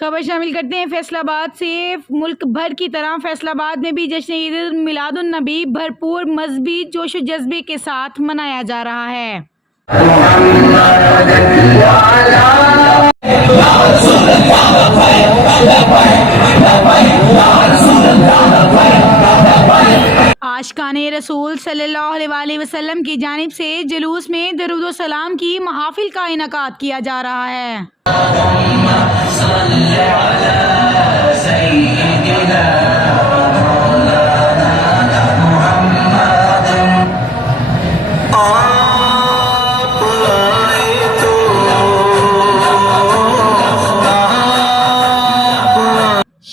خبر شامل کرتے ہیں فیصل آباد سے۔ ملک بھر کی طرح فیصل آباد میں بھی جشن عید میلاد النبی بھرپور مذہبی جوش و جذبے کے ساتھ منایا جا رہا ہے۔ عاشقان رسول صلی اللہ علیہ وسلم کی جانب سے جلوس میں درود و سلام کی محافل کا انعقاد کیا جا رہا ہے۔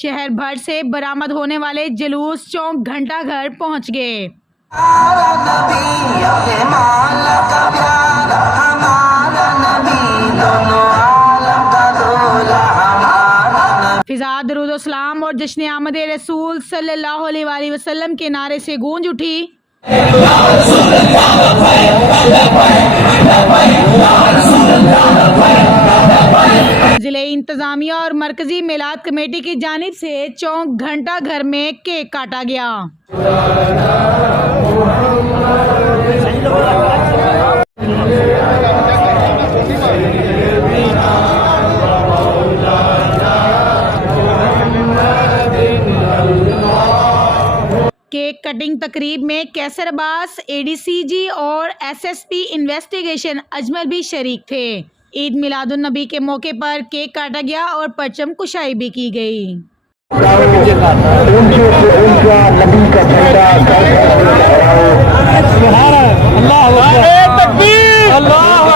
شہر بھر سے برآمد ہونے والے جلوس چوک گھنٹہ گھر پہنچ گئے۔ فضا درود و سلام اور جشن آمد رسول صلی اللہ علیہ وسلم کے نعرے سے گونج اٹھی۔ ضلع انتظامیہ اور مرکزی میلاد کمیٹی کی جانب سے چوک گھنٹہ گھر میں کیک کاٹا گیا۔ کیک کٹنگ تقریب میں کیسر عباس، اے ڈی سی جی اور S S P investigation Ajmal بھی شریک تھے۔ عید میلاد النبی کے موقع پر کیک کاٹا گیا اور پرچم کشائی بھی کی گئی۔ اللہ